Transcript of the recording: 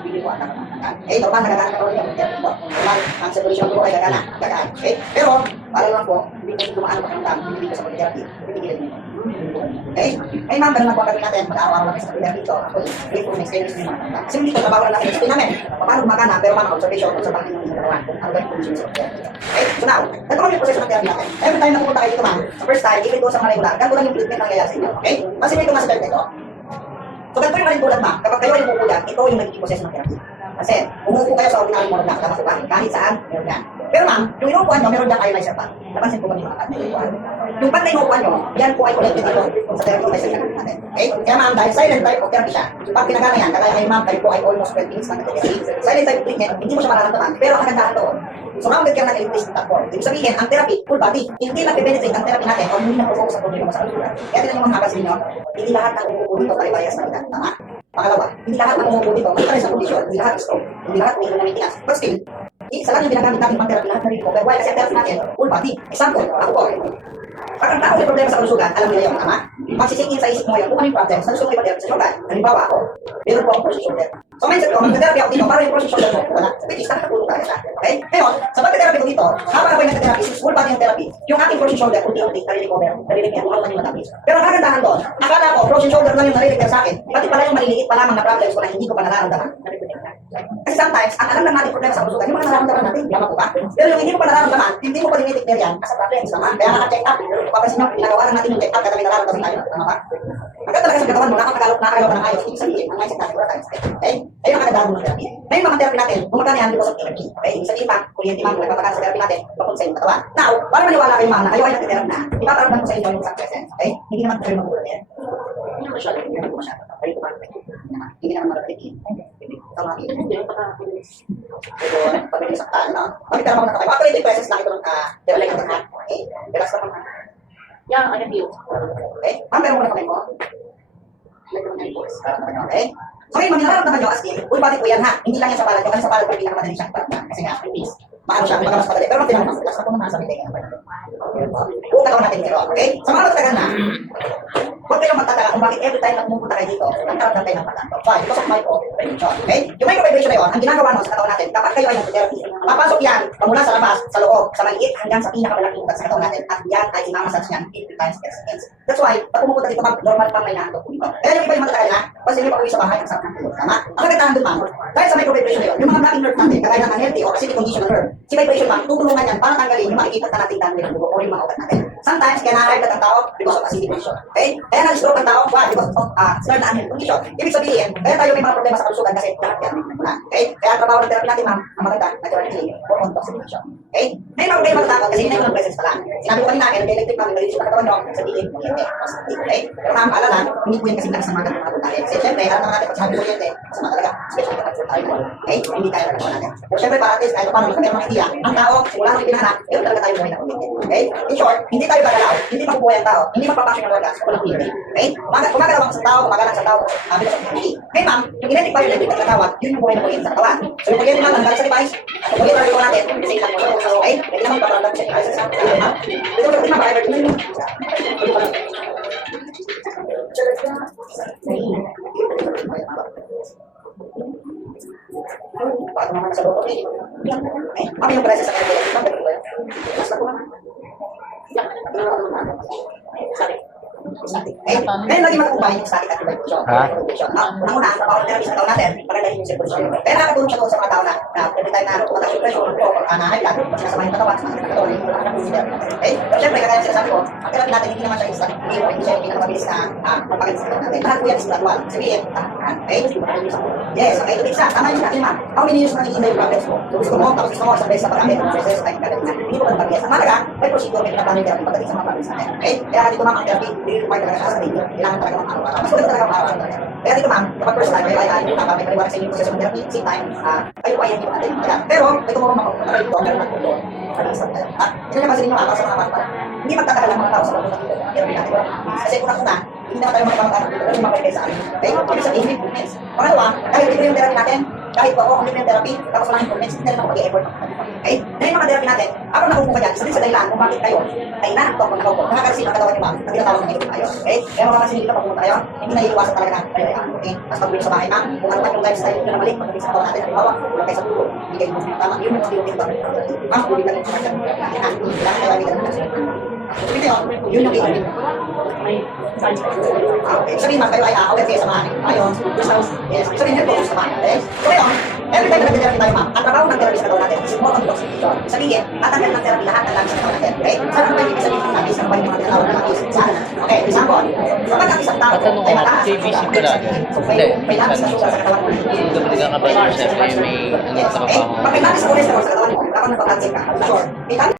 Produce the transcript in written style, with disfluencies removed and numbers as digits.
bibili ko ang nakakatakan. Normal, nagkakaroon ako ng therapy po. Normal, ang saturation ko ay gagaan. Pero, para lang po, hindi ko tumaan pakiramdam, hindi ko sa pag-therapy, pipigilan nyo. Ma'am, ganun lang po kami natin, mag-aawa lang sa pag-therapy ito. Ako, great for experience nyo mga. Kasi hindi ko trabaho lang natin, explain namin, paano gumagana, pero ma'am, observation, sa pagkakin ng katawan, kung ano ba yung condition sa pag-therapy. So now, ito kami yung proseso ng therapy natin. Every time na pupunta kayo dito ma'am, sa first time, even doon sa mga regular, ganito lang yung treatment na nangyayari sa inyo. Kasi may tumasagal nito. So, ganito yung marimbulat ma'am, kapag kayo ay umuulat, ito yung nagiging proseso ng therapy. Kasi, umuupo kayo sa ordinary mode lang, kahit saan, meron yan. Pero ma'am, yung inuupuan nyo, meron dyan ionizer pa. Napansin po ba yung mga pag na inuupuan? Yung pag na inuupuan nyo, yan po ay connected dito sa therapy na session natin. Kaya ma'am, dahil silent type of therapy siya, pag pinagana yan, kagaya kayo ma'am, kayo po ay almost 12 minutes na nag-therapy. Silent type of treatment, hindi mo siya mararamdaman, pero ang kagandahan doon, surrounded ka ng electricity platform. Ibig sabihin, ang therapy, full body, hindi nag-benefit ang therapy natin o hindi nag-focus sa problema mo sa kalusugan. Kaya tinan yung mga hagas ninyo, hindi lahat ng umuupo dito pare-parehas na edad. Tama? Pangalawa, hindi lahat ng umuupo dito, may pares sa kondisyon, hindi lahat stroke, hindi lahat may maintenance. But still, isa lang yung ginagamit natin pang therapy lahat na rin ko. Why? Kasi ang therapy natin, full body. Example, ako po. Pag ang tao may problema sa kalusugan, alam nila yun, tama? Magsisingin sa isip mo yun, kung ano yung problem, sa gusto mo ipa-therapy sa shoulder. Halimbawa ako, meron po akong frozen shoulder. So mindset ko, mag-therapy ako dito para yung frozen shoulder mo, wala. Which is, nakakatulong tayo siya. Okay? Ngayon, sa pag-therapy ko dito, habang ako yung nag-therapy, since full body yung therapy, yung ating frozen shoulder, unti-unti, nare-recover, nare-repair, huwag man yung matapis. Pero ang kagandahan doon, akala ko, frozen shoulder lang yung nare-repair sa akin, pati pala yung maliliit pa lamang na problems ko na hindi ko pa nararamdaman. Kasi sometimes, ang alam lang natin problema sa kalusugan, yung mga nararamdaman natin, yaman ko ba? Pero yung hindi mo pa nararamdaman, hindi mo pa dinitikner yan, kasi problems naman. Kaya naka-check up, papansin nyo, ginagawa lang natin yung check up, kada may nararamdaman tayo, tama ba? Agad talaga sa katawan mo, nakakagalaw ka ng ayos, ibig sabihin, ang mindset natin, wala tayong sakit. Ayun ang kagandahan mo ng therapy. Ngayon mga therapy natin, gumagana yan because of therapy. Ibig sabihin pa, kuryente man, nagpapagana sa therapy natin, papunta sa inyong katawan. Now, para maniwala kayo mga na kayo ay nagtitherapy na, ipaparamdam ko sa inyo yung success. Hindi naman kayo magulat yan. Hindi naman masyado, hindi naman masyado. Hindi naman maratikin. Tama rin. Ito, pagbilis ang taan, no? Bakit naman na kayo? Bakit ito yung presence lang ito ng develop ng taan? Relax ka naman. Yeah, I feel. Ma'am, pero muna kamay mo. So ngayon, nararamdaman nyo as in, full body po yan ha. Hindi lang yan sa palad nyo, kasi sa palad po yung pinakamadali siya. Kasi nga, maano siya, mas madali. Pero magtinang mas, relax na po naman sa bitay. Buong katawan natin nito, okay? Sa mga matatagal na, huwag kayong magtataka kung bakit every time na pumupunta kayo dito, nagkaroon kayo ng patanto. Why? Because of micro-vibration, okay? Yung micro-vibration na yun, ang ginagawa mo sa katawan natin, kapag kayo ay nag-therapy, papasok yan, pamula sa labas, sa loob, sa maliit, hanggang sa pinakamalaking ugat sa katawan natin, at yan ay imamassage niyan 50 times per seconds. That's why, pag pumupunta dito, normal pa may nahantok po dito. Kaya yung iba yung matatagal na, kasi hindi pa uwi sa bahay, ang sarap ng tulog, tama? Ang kagandahan doon, ma'am, dahil sa micro-vibration na yun, yung mga blocking nerve natin, kagaya ng unhealthy or acidic condition ng nerve, si vibration, ma'am, tutulungan yan para tanggalin yung makikita na natin dami ng dugo o yung mga ugat natin. Sometimes, kaya na-high ang tao because of acidic condition. Okay? Kaya na-stroke ang tao, why? Because of slurred na unhealthy condition. Ibig sabihin, kaya tayo may mga problema sa kalusugan kasi lahat yan muna. Okay? Kaya ang trabaho ng therapy natin, ma'am, ang maganda, natural healing or intoxication. Okay? Ngayon ako kayo matatakot kasi yun yung presence pala. Sinabi ko kanina, electric ma'am, nag-reach yung katawan nyo, sabihin, okay? Pero ma'am, alala, hindi po yan kasi lang sa mga mga tayo. Kasi syempre, alam naman natin, pag sinabi ko yun, masama talaga. Especially kapag full time. Okay? Hindi tayo nagawa natin. Pero syempre, para at least, kahit paano magkakaroon mga idea, ang tao, simula nung ipinahanap, yun talaga tayo buhay na committed. Okay? In short, hindi tayo gagalaw, hindi mabubuhay ang tao, hindi magpapasok yung organs, walang theory. Okay? Gumagalaw ang isang tao, gumagalaw ang isang tao, because of theory. Ngayon ma'am, yung genetic bioelectric na tinatawag, yun yung buhay na kuryente sa katawan. So yung kuryente naman, ang sa device, at yung kuryente na natin, kasi lang mo. Okay? Hindi naman paparamdam siya yung devices. Ito yung mga bioelectric. Paano naman nasa loob? Ano yung presence sa kanila? Basta po naman. Sabi. Ngayon lagi magkumpahin yung static at vibration. Ang una, ang trabaho ng therapy sa tao natin, pagalahin yung circulation. Kaya nakakatulong siya doon sa mga tao na every time na tumataas yung pressure o na-high blood, sinasama yung katawan, sinasama yung katawan, okay? Pero syempre, kagaya yung sinasabi ko, ang therapy natin hindi naman siya instant, hindi siya yung pinakamabilis na magpagalit sa katawan natin. Lahat po yan is gradual. Sabihin, okay? Yes, okay, ito isa. Tama yung natin, ma'am. How many years na naging yung problems mo? So, gusto mo, tapos gusto mo, sa best sa pag-amit, process, ay kagalit na. Hindi mo pa nagpagayas. Ang malaga, may procedure, may pinapano yung therapy pagdating sa mga problems natin. Okay? Kaya dito, ma'am, ang therapy, required talaga siya sa sarili. Kailangan talaga ng araw-araw. Mas maganda talaga ang araw-araw. Kaya dito, ma'am, kapag first time, kayo ay may paliwanag sa inyo yung process ng therapy, same time, kayo ay hindi natin. Pero, may tumulong makapunta dito, meron na tulong. Hindi nyo kasi ninyo sa mga mata. Hindi magtatagal ang mga tao sa mga therapy natin. Kasi unang-una, hindi naman tayo magpapagano dito, pero yung mga sa amin. Okay? Ibig sabihin, improvements. Pangalawa, kahit ito yung therapy natin, kahit po ako complementary therapy, tapos walang improvements, hindi na rin ako mag-e-effort. Okay? Dahil yung mga therapy natin, ako nakaupo ka dyan, isa din sa dahilan kung bakit kayo ay nanakto kung nakaupo. Nakakareceive ang katawan niyo ma'am, na tinatawag na ngayon tayo. Okay? Kaya mapapansin dito pag pumunta kayo, hindi na iiwasan talaga na kayo ay okay? Tapos pag sa bahay ma'am, kung ano man yung lifestyle nyo na mali, pagdating sa katawan natin, halimbawa, kulang kayo sa tulog, hindi kayo gusto tama, yun yung still dito. Ma'am, ulit na rin sa kanya. Kailangan kayo ay ito yun yung gagawin. Okay, sabihin ma'am, kayo ay aware kayo sa mga ayon, yes, sabihin nyo po sa mga. Okay? So ngayon, every time na nag-therapy tayo ma'am, ang trabaho ng therapy sa katawan natin is more on detoxification. Sabihin, tatanggal ng therapy lahat ng lamis sa katawan natin. Okay? Saan ang pwede sabihin ng labis? Ang pwede mga tinatawag ng labis? Saan? Okay, example, kapag ang isang tao Tatanong ay ko, mataas, KBC ba lagi? so Hindi, may labis na sugar sa katawan mo. Kapag ka ba, siyempre, may Yes, okay? trabaho. Pag may labis sa cholesterol sa katawan mo, dapat nagpapansin ka. Sure. May labis